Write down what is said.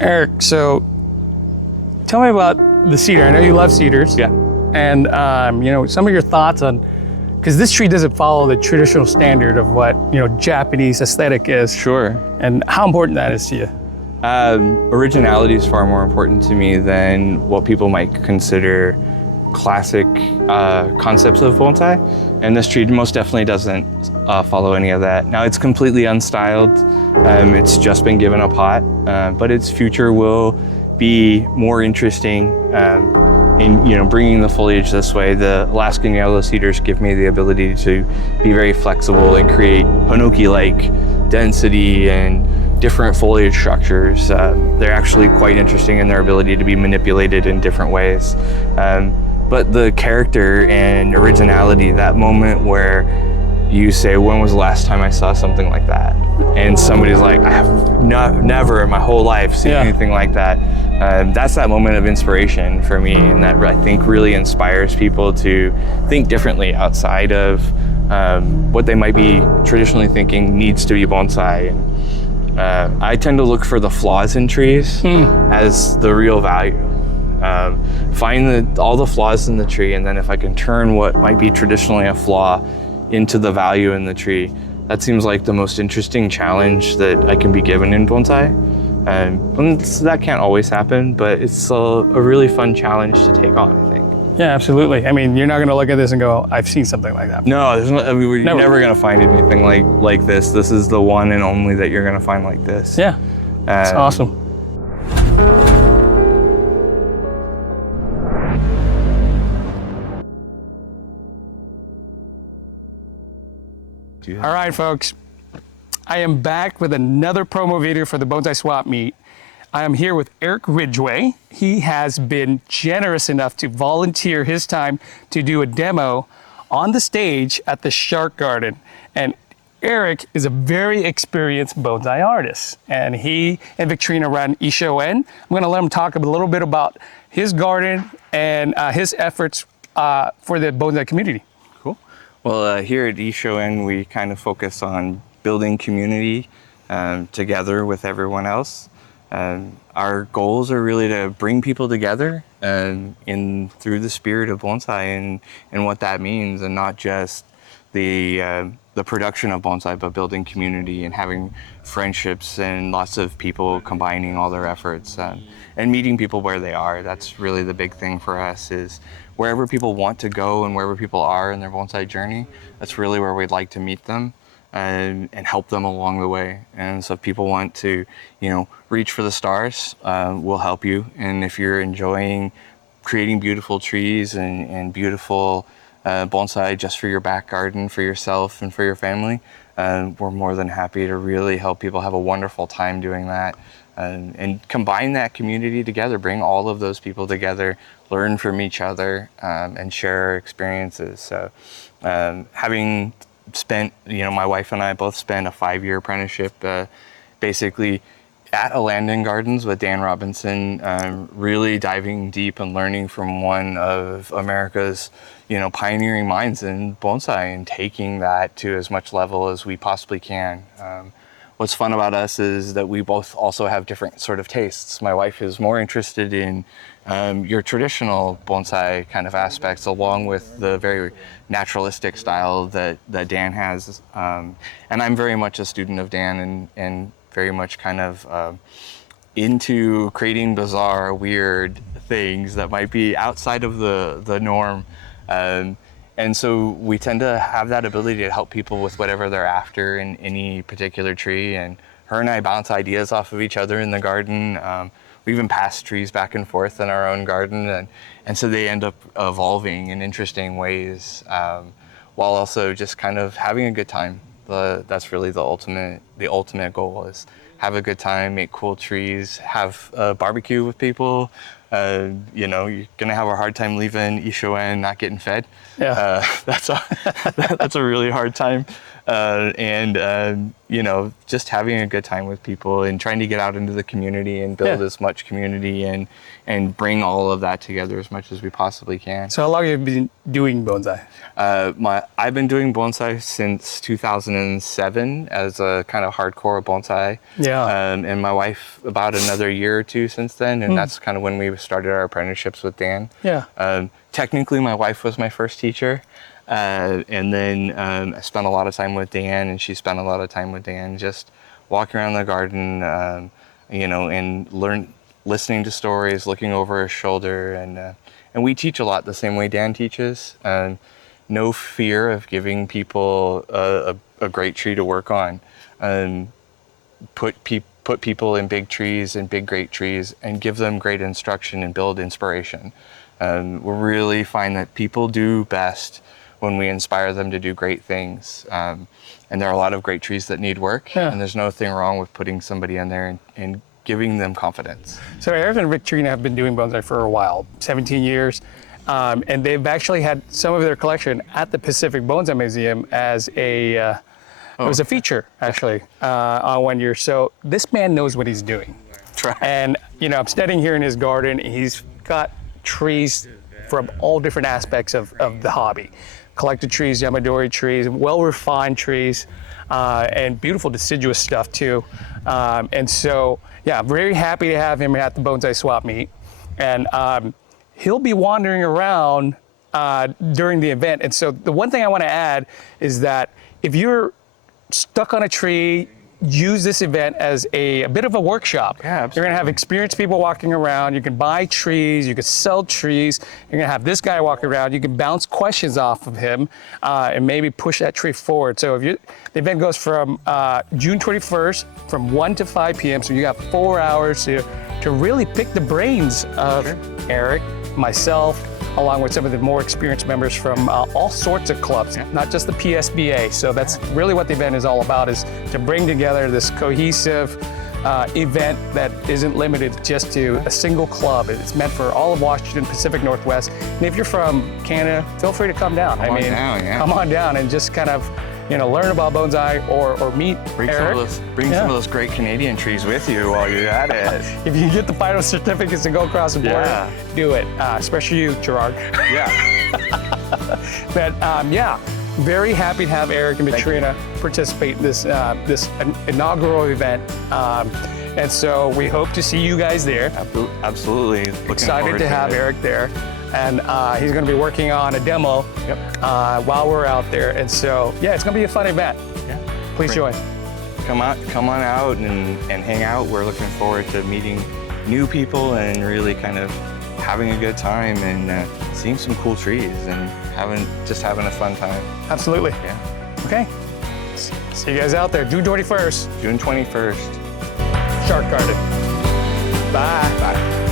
Eric, so tell me about the cedar. I know you love cedars. Yeah. And some of your thoughts on, because this tree doesn't follow the traditional standard of what Japanese aesthetic is. Sure. And how important that is to you. Originality is far more important to me than what people might consider classic concepts of bonsai. And this tree most definitely doesn't follow any of that. Now it's completely unstyled. It's just been given a pot, but its future will be more interesting in bringing the foliage this way. The Alaskan yellow cedars give me the ability to be very flexible and create Hinoki-like density and different foliage structures. They're actually quite interesting in their ability to be manipulated in different ways. But the character and originality, that moment where you say, when was the last time I saw something like that? And somebody's like, I have never in my whole life seen anything like that. That's that moment of inspiration for me, and that I think really inspires people to think differently outside of what they might be traditionally thinking needs to be bonsai. And I tend to look for the flaws in trees as the real value. Find all the flaws in the tree, and then if I can turn what might be traditionally a flaw into the value in the tree, that seems like the most interesting challenge that I can be given in bonsai. And that can't always happen, but it's a really fun challenge to take on, I think. Yeah, absolutely. I mean, you're not going to look at this and go, I've seen something like that. No, you're never going to find anything like this. This is the one and only that you're going to find like this. Yeah, it's awesome. All right, folks. I am back with another promo video for the Bonsai Swapmeet. I am here with Eric Ridgeway. He has been generous enough to volunteer his time to do a demo on the stage at the Shark Garden. And Eric is a very experienced bonsai artist, and he and Victrinia run Issho-En. I'm going to let him talk a little bit about his garden and his efforts for the bonsai community. Cool. Well, here at Issho-En, we kind of focus on building community together with everyone else. Our goals are really to bring people together through the spirit of bonsai and what that means, and not just the production of bonsai, but building community and having friendships and lots of people combining all their efforts and meeting people where they are. That's really the big thing for us, is wherever people want to go and wherever people are in their bonsai journey, that's really where we'd like to meet them and help them along the way. And so if people want to, reach for the stars, we'll help you. And if you're enjoying creating beautiful trees and beautiful bonsai just for your back garden, for yourself and for your family, we're more than happy to really help people have a wonderful time doing that, and combine that community together, bring all of those people together, learn from each other, and share our experiences. So having spent, my wife and I both spent a 5-year apprenticeship basically at a Landon Gardens with Dan Robinson, really diving deep and learning from one of America's pioneering minds in bonsai, and taking that to as much level as we possibly can. What's fun about us is that we both also have different sort of tastes. My wife is more interested in your traditional bonsai kind of aspects, along with the very naturalistic style that Dan has. And I'm very much a student of Dan and very much kind of into creating bizarre, weird things that might be outside of the norm. And so we tend to have that ability to help people with whatever they're after in any particular tree. And her and I bounce ideas off of each other in the garden. We even pass trees back and forth in our own garden. And so they end up evolving in interesting ways, while also just kind of having a good time. That's really the ultimate goal, is have a good time, make cool trees, have a barbecue with people. You're gonna have a hard time leaving Issho-En not getting fed. Yeah. That's a really hard time. Just having a good time with people and trying to get out into the community and build as much community and bring all of that together as much as we possibly can. So how long have you been doing bonsai? I've been doing bonsai since 2007 as a kind of hardcore bonsai Yeah. And my wife about another year or two since then, and that's kind of when we started our apprenticeships with Dan. Yeah. Technically, my wife was my first teacher, and then I spent a lot of time with Dan, and she spent a lot of time with Dan, just walking around the garden, and listening to stories, looking over his shoulder, and we teach a lot the same way Dan teaches. No fear of giving people a great tree to work on. Put people in big trees and big great trees and give them great instruction and build inspiration. We really find that people do best when we inspire them to do great things. And there are a lot of great trees that need work, and there's nothing wrong with putting somebody in there and giving them confidence. So Eric and Victrinia have been doing bonsai for a while, 17 years. And they've actually had some of their collection at the Pacific Bonsai Museum as it was a feature, actually, on 1 year. So this man knows what he's doing. Try. And, I'm standing here in his garden. He's got trees from all different aspects of the hobby. Collected trees, Yamadori trees, well-refined trees, and beautiful deciduous stuff, too. And so, yeah, I'm very happy to have him at the Bonsai Swapmeet. And he'll be wandering around during the event. And so the one thing I want to add is that if you're stuck on a tree, use this event as a bit of a workshop. Yeah, absolutely. You're going to have experienced people walking around. You can buy trees. You can sell trees. You're going to have this guy walking around. You can bounce questions off of him and maybe push that tree forward. So the event goes from June 21st from 1 to 5 p.m. So you got 4 hours to really pick the brains of Eric, myself, along with some of the more experienced members from all sorts of clubs, not just the PSBA. So that's really what the event is all about, is to bring together this cohesive event that isn't limited just to a single club. It's meant for all of Washington, Pacific Northwest. And if you're from Canada, feel free to come down. Come on down and just kind of learn about bonsai or meet Eric. Bring some of those great Canadian trees with you while you're at it. If you get the final certificates to go across the border, do it. Especially you, Gerard. Yeah. But very happy to have Eric and Victrinia participate in this inaugural event. And so we hope to see you guys there. Absolutely. Excited to have Eric there. And he's going to be working on a demo while we're out there. And so, it's going to be a fun event. Yeah. Please join. Come on out and hang out. We're looking forward to meeting new people and really kind of having a good time and seeing some cool trees and having a fun time. Absolutely. Yeah. Okay. See you guys out there. June 21st. June 21st. Shark Garden. Bye. Bye.